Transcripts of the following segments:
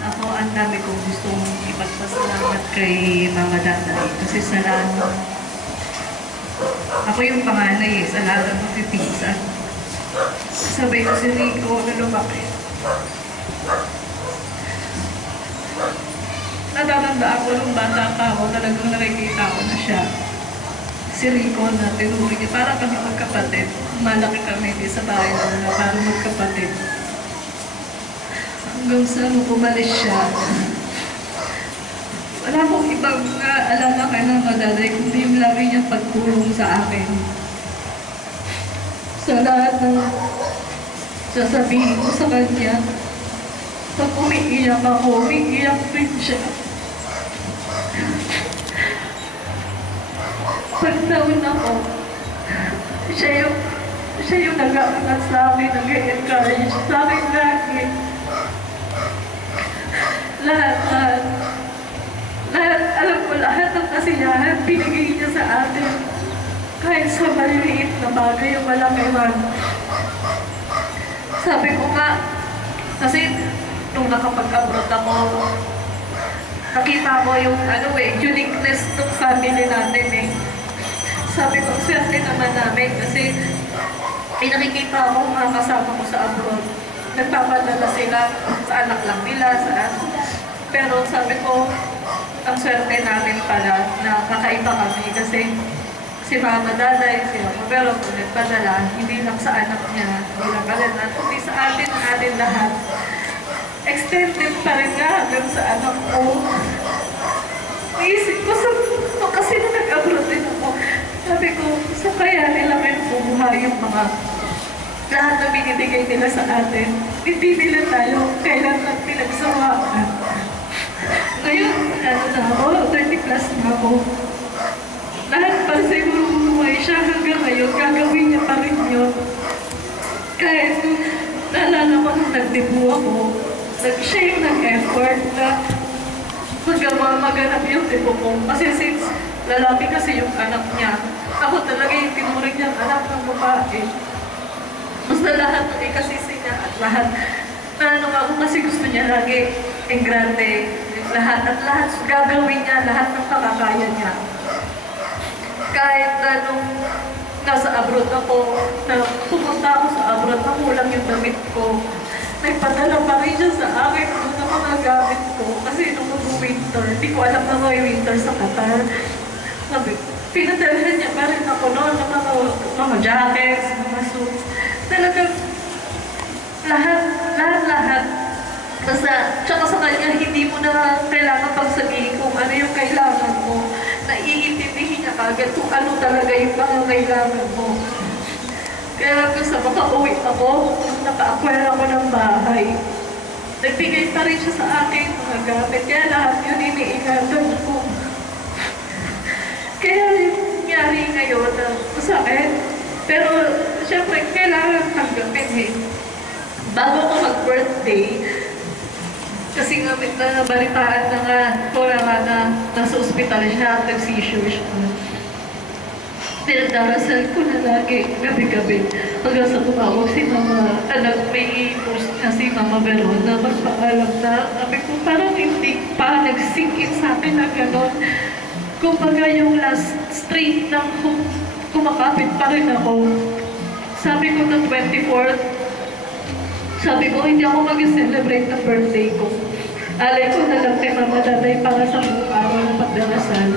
Ako, ang dami kong gustong ipagpasalamat kay Mama Daday. Kasi sa lahat, ako yung panganay sa lahat ng magpipinsan. Sabay ko si Rico na lumaki. Natatanda ako nung bata pa ako, talagang nakikita ko na siya. Si Rico na tinuri niya, para kami magkapatid. Malaki kami sa bahay na parang magkapatid. Hanggang sa nung umalis siya, wala akong ibang alala kay Mama Daday, kundi yung lagi niyang pagtulong sa akin. Sa lahat ng sasabihin ko sa kanya, pag umiiyak ako, umiiyak rin siya. Pag naun ako, siya yung nag-aangat sa akin, nag-encourage sa akin lagi. Lahat, alam ko lahat ng kasiyahan, binigay niya sa atin. Kahit sa maliliit na bagay yung malaki man. Sabi ko nga, kasi nung nakapag-abroad ako, nakita ko yung uniqueness ng family natin eh. Sabi ko, swerte naman namin kasi nakikita ko mga kasama ko sa abroad. Nagpapadala sila sa anak lang nila, sa ano. Pero sabi ko, ang swerte namin pala na kakaiba kami kasi si Mama Daday, si Mama Pero, kung nagpadala, hindi lang sa anak niya, hindi lang kalina, kundi sa atin lahat. Extended pa rin nga hanggang sa anak ko. Naisip ko, kasi na nag-abroad din ako, sabi ko, so kaya nila may bubuhay yung mga lahat na binibigay nila sa atin. Hindi nila tayo kailangan pinagsawaan. Ngayon, na ako, 30 plus na ako. Lahat pa siguro bumuhay siya hanggang ngayon, gagawin niya pa rin yun. Kahit naalala ko nung nagdibu ako, siya yung nag-effort na maganap yung tipo ko. Kasi since lalaki kasi yung anak niya, ako talaga yung tinuring niyang anak ng babae. Basta lahat ng ikasisi niya at lahat ako kasi gusto niya lagi engrande, lahat gagawin niya, lahat ng pakakaya niya. Kahit nung nasa abroad ako, pumunta ako sa abroad, nakulang yung damit ko. Nagpadala pa rin siya sa akin ng mga gamit ko. Kasi nung mag-winter, hindi ko alam na may winter sa Qatar. Sabi, pinadalhan niya pa rin ako noon ng mga jackets, mga suits. Talagang lahat. Tsaka sa kanya, hindi mo na kailangan pagsabihin kung ano yung kailangan mo. Naiintindihin niya kagad kung ano talaga yung mga kailangan mo. Kaya sa makauwi ako, naka-acquire ako ng bahay. Nagbigay pa rin siya sa akin mga gamit. Kaya lahat yun iniingatan ko. Kaya yung nangyari ngayon masakit. Pero syempre, kailangan tanggapin eh. Bago ko mag-birthday, kasi nga nabalitaan na nga ko na nasa ospital siya, nag-seizure siya. Pinagdarasal ko na lagi, gabi-gabi. Hanggang sa tumawag si Mama, may post na si Mama Veron na magpaalam na. Sabi ko, parang hindi pa nag-sink in sa akin na gano'n. Kumbaga yung last street ng kumakapit pa rin ako. Sabi ko ng 24th, sabi ko, hindi ako mag-celebrate ng birthday ko. Alay ko na lang kay Mama Daday para sa buong araw ng pagdarasal.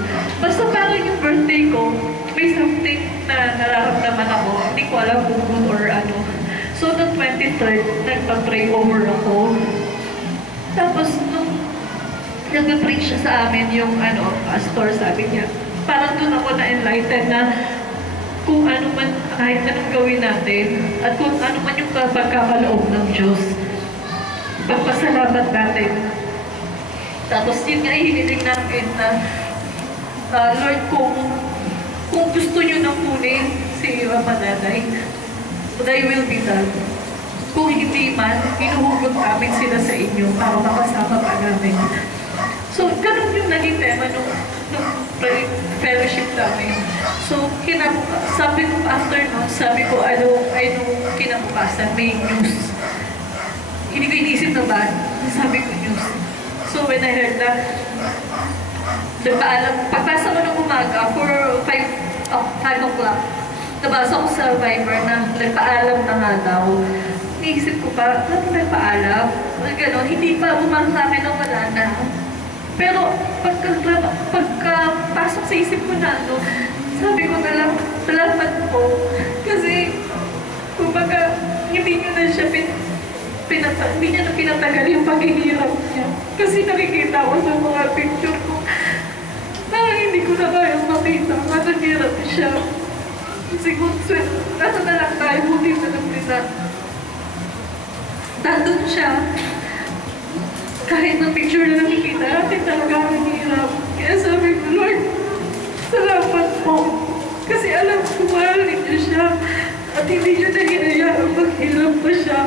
Basta parang yung birthday ko, may something na nararamdaman ako. Hindi ko alam kung good or ano. So, noong 23rd, nagpa-pray over ako. Tapos, nung nag-preach siya sa amin yung pastor, sabi niya, parang doon ako na-enlighten na kung ano man, kahit anong gawin natin, at kung ano man yung pagkakaloob ng Diyos, pagpasalamat natin. Tapos yun nga, hiniling natin na, Lord, kung gusto nyo nang kunin si Mama Daday, thy will be done. Kung hindi man, hinuhugot namin sila sa inyo para makasama pa namin. So, ganun yung naging tema nung fellowship namin. So, sabi ko after nun, sabi ko, I know kinabukasan, may news. Hindi ko inisip na ba, sabi ko news. So, when I heard that, pagpasa ko ng umaga for 5 o'clock, nabasa ko sa Viber na nagpaalam na nga daw. Naisip ko pa, ano nagpaalam? Gano'n, hindi pa umang sa akin na wala na. Pero pagkapasok sa isip ko na, sabi ko na lang, salamat po. Kasi, kumbaga, hindi nyo na siya hindi niya na pinatagal yung paghihirap niya. Kasi nakikita ko sa mga picture ko, parang hindi ko na kayang makita. Naghirap siya. Siguro, nasa na lang tayo, buti na lang kita. Nandun siya. Kahit na picture na nakikita natin, talaga ang hirap. Kaya sabi ko, Lord, salamat po. Kasi alam ko, mahal ninyo siya. At hindi nyo na hinayaan maghirap pa siya.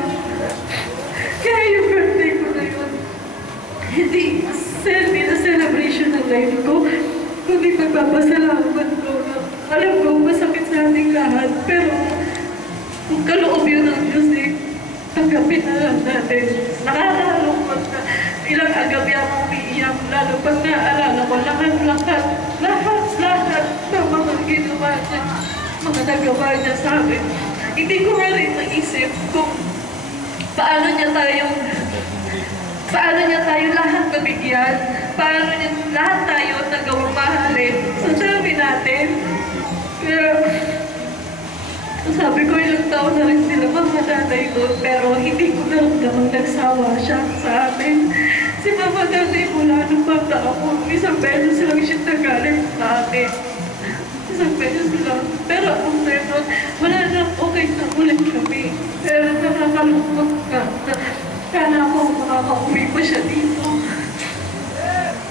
Kaya yung birthday ko na yun, hindi na celebration ng life ko, kundi magpapasalamat ko na alam ko, masakit sa ating lahat. Pero kung kaloob yun ng Diyos tanggapin na lang natin. Nakakalungkot na ilang agabi ako umiiyak, lalo pag naaalala ko, lahat ng mga ginawa niya, mga nagawa niya sa akin. Hindi ko nga rin naisip kung paano niya tayo lahat nabigyan, paano niya lahat tayo nagawang mahalin sa dami natin. Pero, sabi ko, ilang taon na rin sila mga tatay ko, pero hindi ko naramdaman nagsawa siya sa amin. Si mama tatay mula nung bata ako, isang beses lang siya nagaling sa amin. Isang beses lang. Pero ang nun, wala na, okay na ulit kami. Pero nakakalungkot ka na kala ko makakauwi pa siya dito.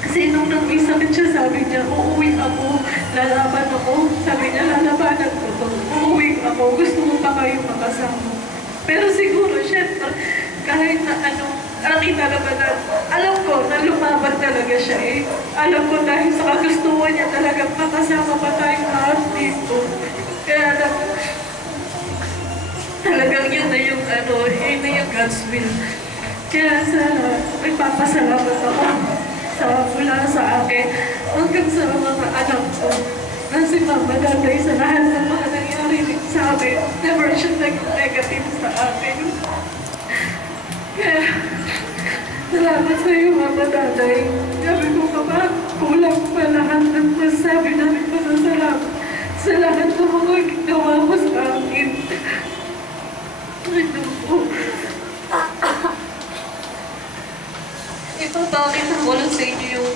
Kasi nung nag-isakit siya, sabi niya, uuwi ako, lalaban ako. Sabi niya, lalabanan ko to. Uuwi ako, gusto mo pa kayo makasama. Pero siguro, syempre, kahit na nakita naman na, alam ko na lumaban talaga siya eh. Alam ko dahil sa kagustuhan niya talagang makasama pa tayong lahat dito. Kaya talagang yun na yung yun na yung God's will. Kaya nagpapasalamat ako mula sa akin hanggang sa mga anak ko na si mama datay sa lahat ng mga nangyari sa akin. Never siya nag-negative sa akin. Kaya salamat sa iyo, mama tatay. Sabi ko pa kulang pa lahat ng masabi namin pasasalamat sa lahat ng mga ginawa mo sa akin. Ito po. Ipapakita ko lang sa inyo yung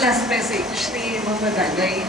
last message ni Mama Dagay.